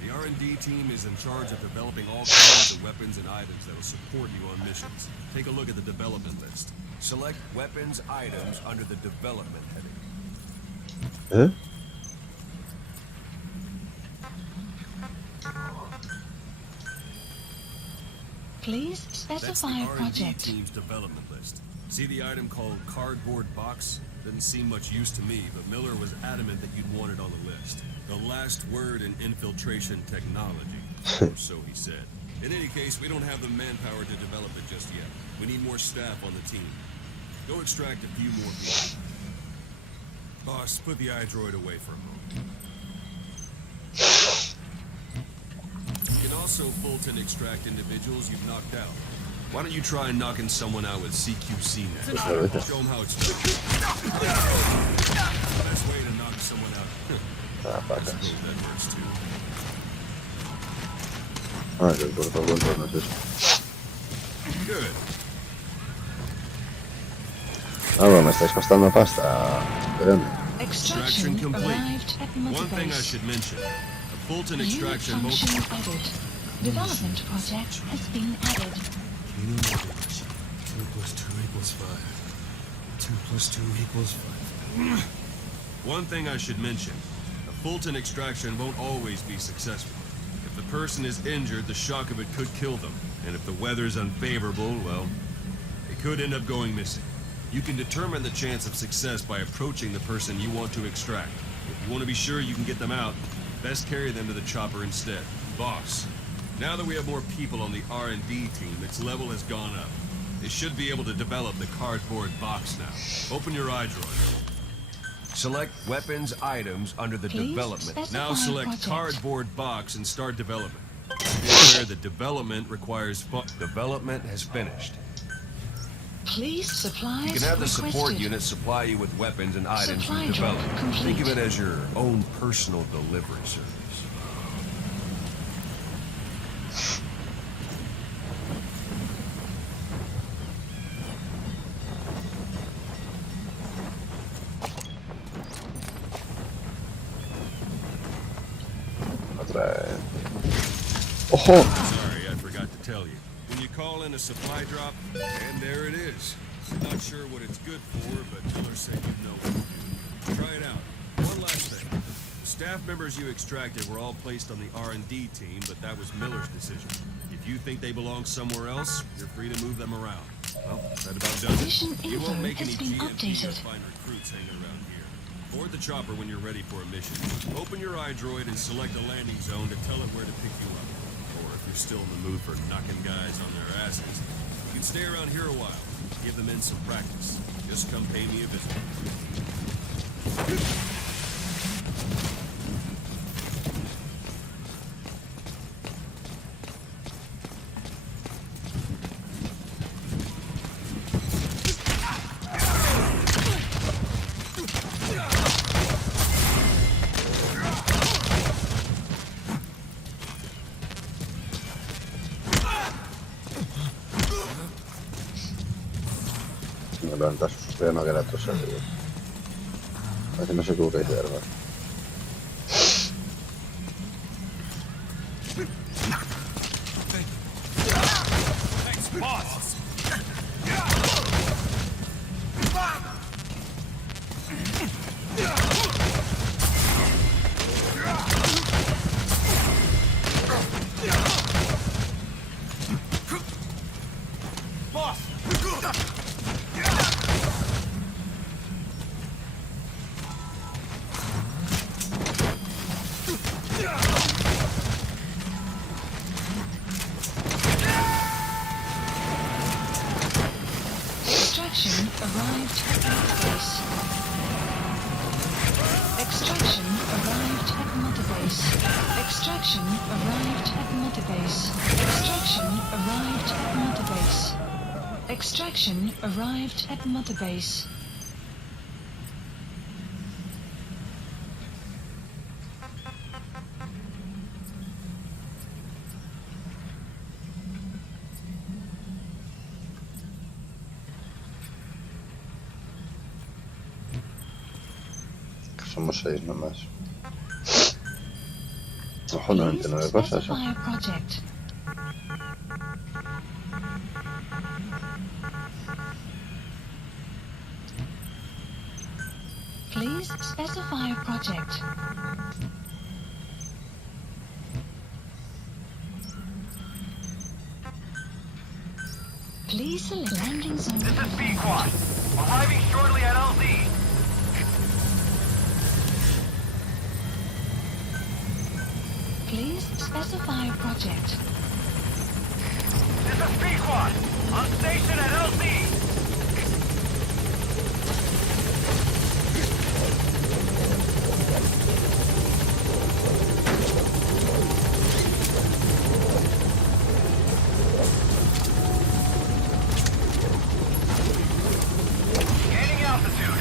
The R&D team is in charge of developing all kinds of weapons and items that will support you on missions. Take a look at the development list. Select weapons items under the development heading. Please That's the specify R&D project. team's development list. See the item called cardboard box? Didn't seem much use to me, but Miller was adamant that you'd want it on the list. The last word in infiltration technology, or so he said. In any case, we don't have the manpower to develop it just yet. We need more staff on the team. Go extract a few more people. Boss, put the iDroid away for a moment. You can also Fulton extract individuals you've knocked out. Why don't you try knocking someone out with CQC next? Show them how it's done. Best way to knock someone out. I suppose that works too. Que por favor, no es eso. Good. Bueno, me estáis costando pasta. Esperadme. Extraction complete. arrived at Mother One thing I Base. should mention. A Fulton Unit extraction function won't... added. Development project has been added. 2 plus 2 equals 5. 2 plus 2 equals 5. One thing I should mention. A Fulton extraction won't always be successful. If the person is injured, the shock of it could kill them. And if the weather's unfavorable, well, they could end up going missing. You can determine the chance of success by approaching the person you want to extract. If you want to be sure you can get them out, best carry them to the chopper instead. Boss, now that we have more people on the R&D team, its level has gone up. They should be able to develop the cardboard box now. Open your iDroid. Select weapons items under the Please development. specify Now select project. cardboard box and start development. Be aware that development requires development has finished. Please supplies You can have the support requested. unit supply you with weapons and items Supply you drop develop. complete. Think of it as your own personal delivery service. Otra vez. ¡Ojo! Sorry, I forgot to tell you. When you call in a supply drop, and there it is. Not sure what it's good for, but Miller said you'd know what to do. Try it out. One last thing. The staff members you extracted were all placed on the R&D team, but that was Miller's decision. If you think they belong somewhere else, you're free to move them around. Well, that about does Mission it. You info won't make has any been GMP or updated. fine recruits hanging around here. Board the chopper when you're ready for a mission. Open your iDroid and select a landing zone to tell it where to pick you up. Or if you're still in the mood for knocking guys on their asses, you can stay around here a while. Give the men some practice. Just come pay me a visit. Me levanta su freno que era todo seguro. Así no se cubre de verdad. Extraction arrived at Mother Base. Extraction arrived at Mother Base. Extraction arrived at Mother Base. Extraction arrived at Mother Base. Extraction arrived at Mother Base. Somos 6 nomás. Ojo, 99 cosas. Specify a project. Please specify a project. Please select landing zone. This is B-Quad. Arriving shortly at LZ. Please specify a project. This is B-Quad. On station at LZ. Gaining altitude.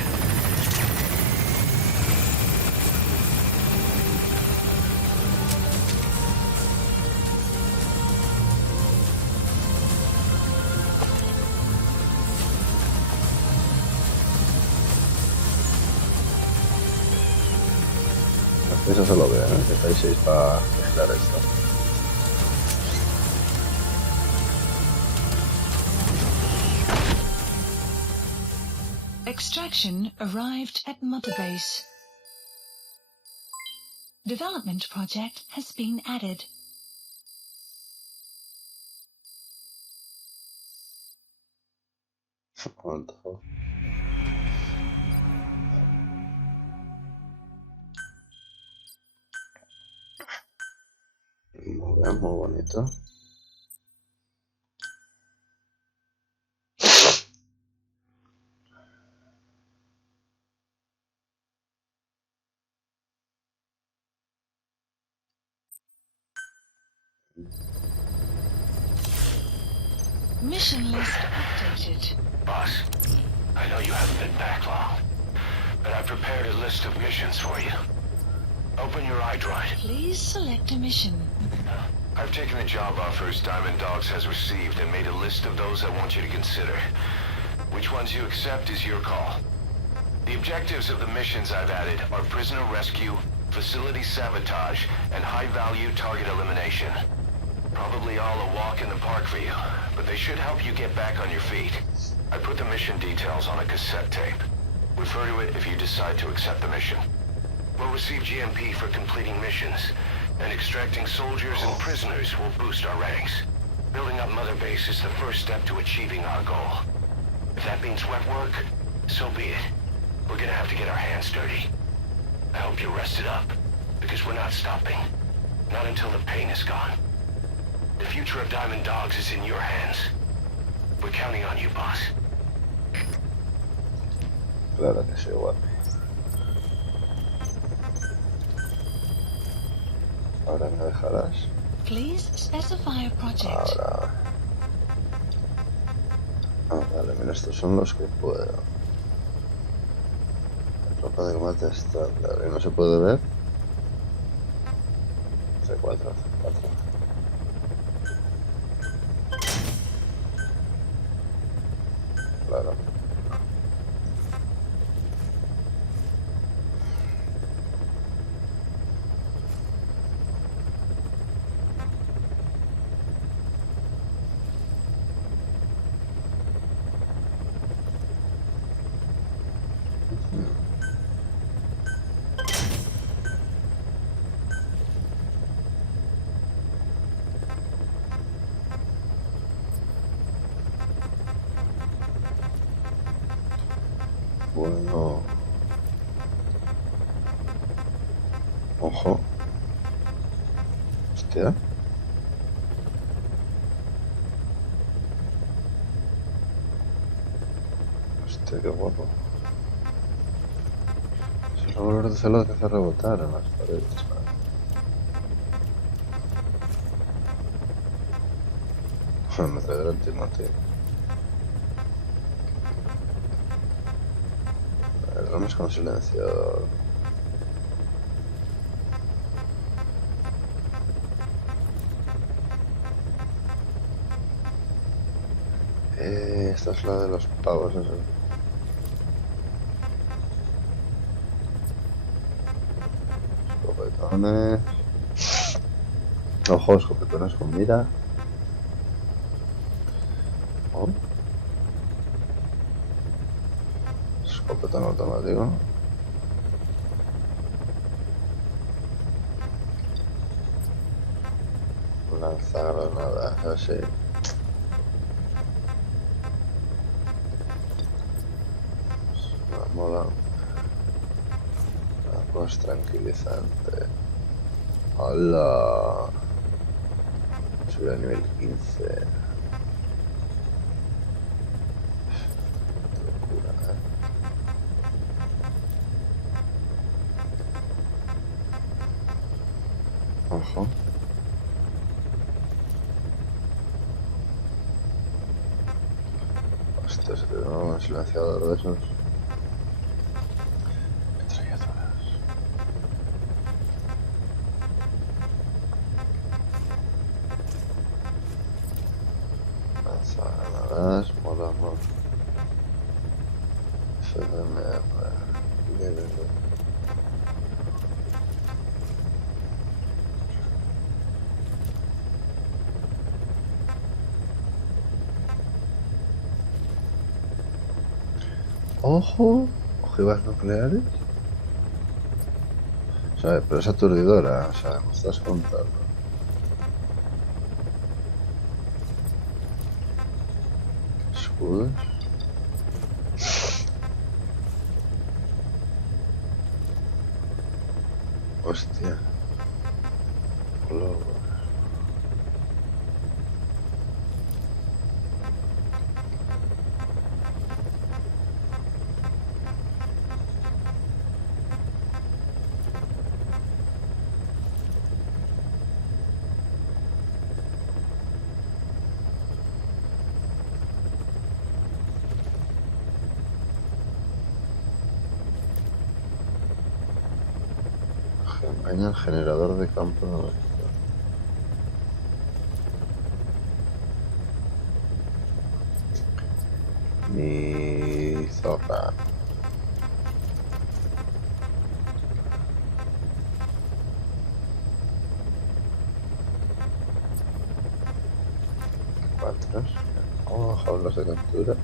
Eso se lo veo, ¿eh? Que estáis 6 para mezclar esto. Extraction arrived at Mother Base. Development project has been added. Muy bien, muy bonito. Mission list updated. Boss, I know you haven't been back long, but I prepared a list of missions for you. Open your iDroid. Please select a mission. I've taken the job offers Diamond Dogs has received and made a list of those I want you to consider. Which ones you accept is your call. The objectives of the missions I've added are prisoner rescue, facility sabotage, and high-value target elimination. Probably all a walk in the park for you, but they should help you get back on your feet. I put the mission details on a cassette tape. Refer to it if you decide to accept the mission. We'll receive GMP for completing missions, and extracting soldiers and prisoners will boost our ranks. Building up Mother Base is the first step to achieving our goal. If that means wet work, so be it. We're gonna have to get our hands dirty. I hope you're rested up, because we're not stopping. Not until the pain is gone. The future of Diamond Dogs is in your hands. We're counting on you, boss. Claro que sí, guapi. Ahora me dejarás. Please specify a project. Ahora. Ah, vale, mira, estos son los que puedo. La ropa de combate estándar. ¿Y no se puede ver? C4, C4. Claro. Bueno. Ojo. Hostia. Hostia, qué guapo. Esos revólveres de celos que hace rebotar en las paredes. Me trae el timoteo. Vamos con silenciador. Esta es la de los pavos, eso. Escopetones. Ojo, escopetones con mira. Oh. Escopetón automático. Lanzagranadas, así. Mola. Pues tranquilizante. ¡Hala! Sube a nivel 15. Locura, Ojo. Hostia, se te da un silenciador de esos. Lanzagranadas, mola. FDMR. Ojo, ojivas nucleares. O sea, pero es aturdidora, o sea, me estás contando. Escudos. Hostia. Globos. Daña el generador de campo de energía. Mi zorra. Cuatro. Oh, jaulas de captura.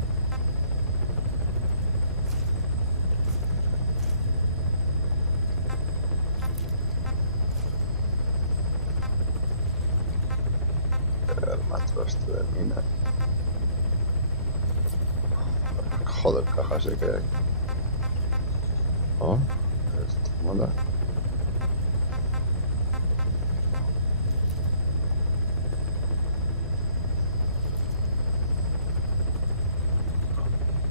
El macho este de mina. Joder, cajas de que hay. Oh, esto mola.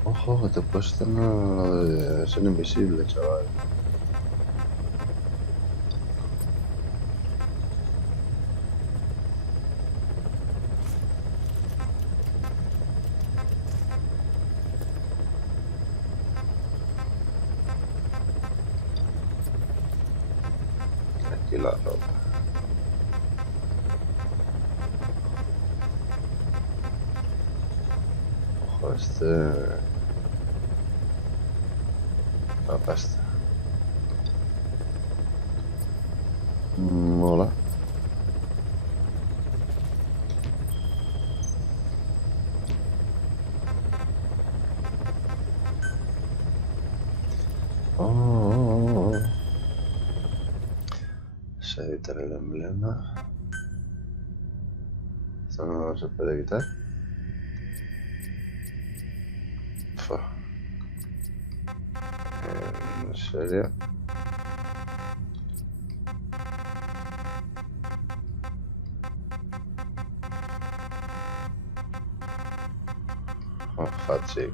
Ojo, que te puedes tener lo de ser invisible, chaval. Aquí la ropa. Ojo, la pasta. Mola. Oh. Se edita el emblema. Esto no se puede quitar. Fua. ¿En serio? Oh, Fatsi.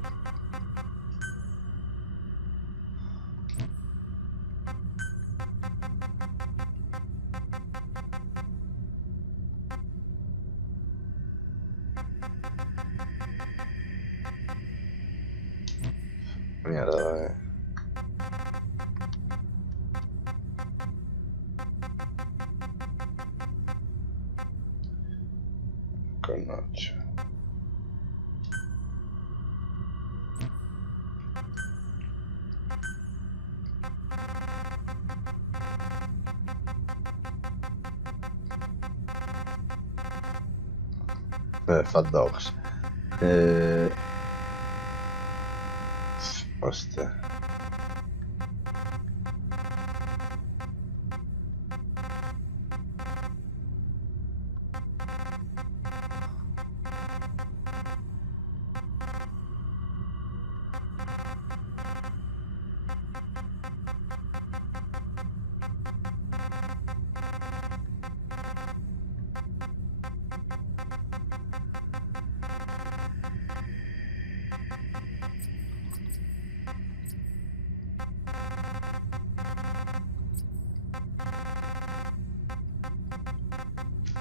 Mierda, Con 8. Fat dogs. Hostia.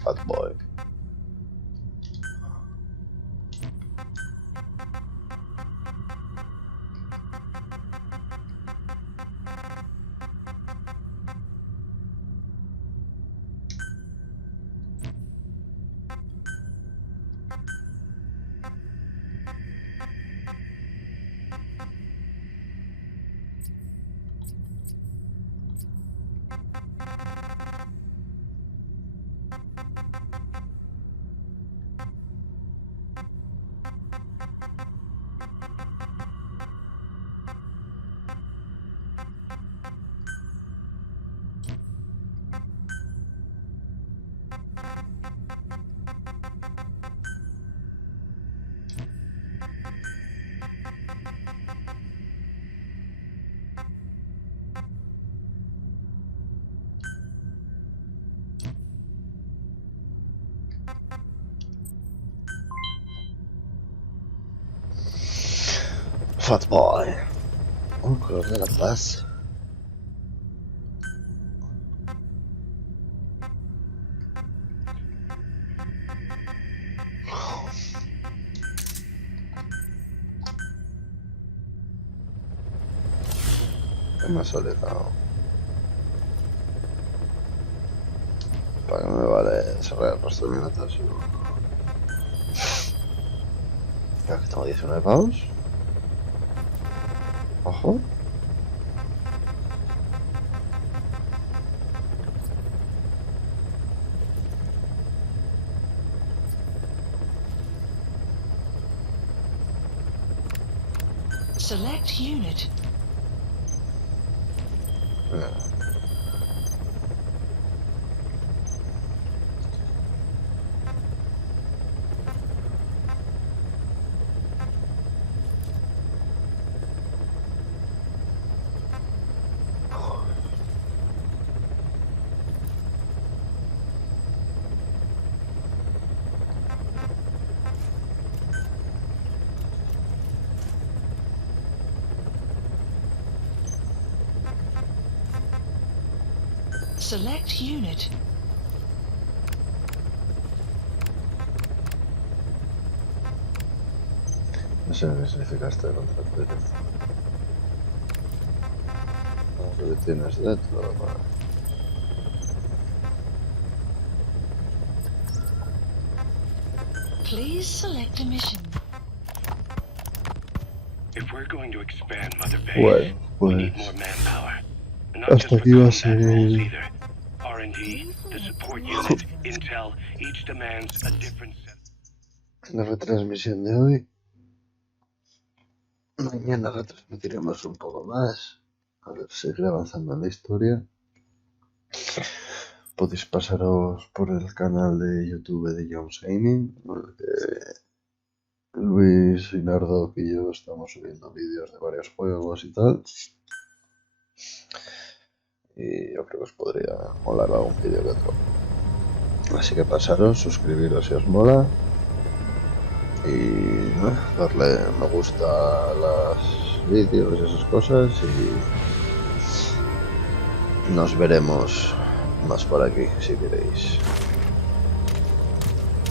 Fat boy. Fat boy. Un color de la paz. ¿Qué me ha soledad? desarrollar el resto de minutos. Creo que tengo 19 pavos. Ojo. Select unit. Select unit. No sé qué significa esto de contrato directo. Lo que tienes dentro, vale. Please select a mission. If we're going to expand Mother Bueno, we need pues more manpower. Not hasta just for aquí va a combat roles ser either. R&D, the support unit, intel, each demands a different set. la retransmisión de hoy. Mañana retransmitiremos un poco más. A ver, seguir avanzando en la historia. Podéis pasaros por el canal de YouTube de Jones Gaming, en el que Luis y Nardo y yo estamos subiendo vídeos de varios juegos y tal. Y yo creo que os podría molar algún vídeo que otro. Así que pasaros, suscribiros si os mola. Y darle me gusta a los vídeos y esas cosas. Y nos veremos más por aquí si queréis.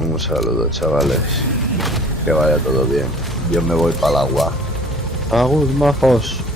Un saludo, chavales. Que vaya todo bien. Yo me voy para el agua. Agur, majos.